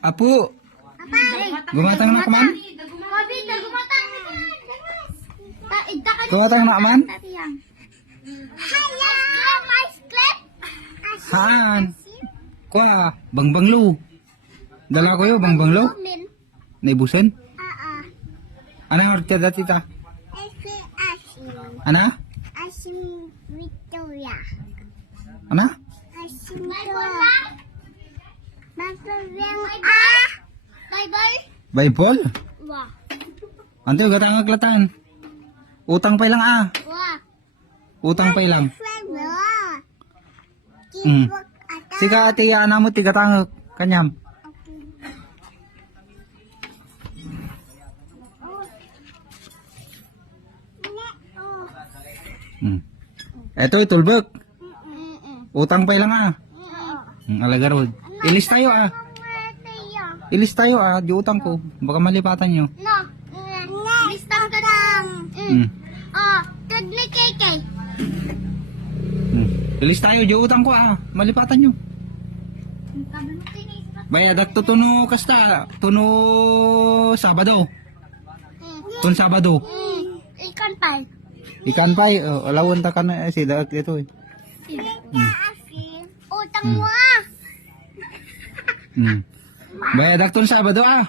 Apo, gumatang na kaman? Gumatang na kaman? Haan? Kwa, bangbanglo. Dala ko yun, bangbanglo. Naibusan? Ano yung orte dati ta? Ano? Asim Victoria. Ano? Asim Victoria. Bye-bye. Bible? Wah. Ante, gatang aglatan. Utang pa lang ah. Wah. Utang pa lang. Wah. Mm. Sika ate, ana mo tigatang kanyam. Eto, itulbek. Utang pa lang ah. Alaga rod. Ilis tayo ah. Ilis tayo ah. Di utang ko. Baka malipatan nyo. No. Listang ka lang. Tad na kay. Ilis tayo. Di utang ko ah. Malipatan nyo. Bayadak to tuno kasta. Tuno Sabado. Tun Sabado. Ikan pal. Ikan pay. Alawon ta ka na si daag ito eh. Utang mo ah. Bayadak tun Sabado ah.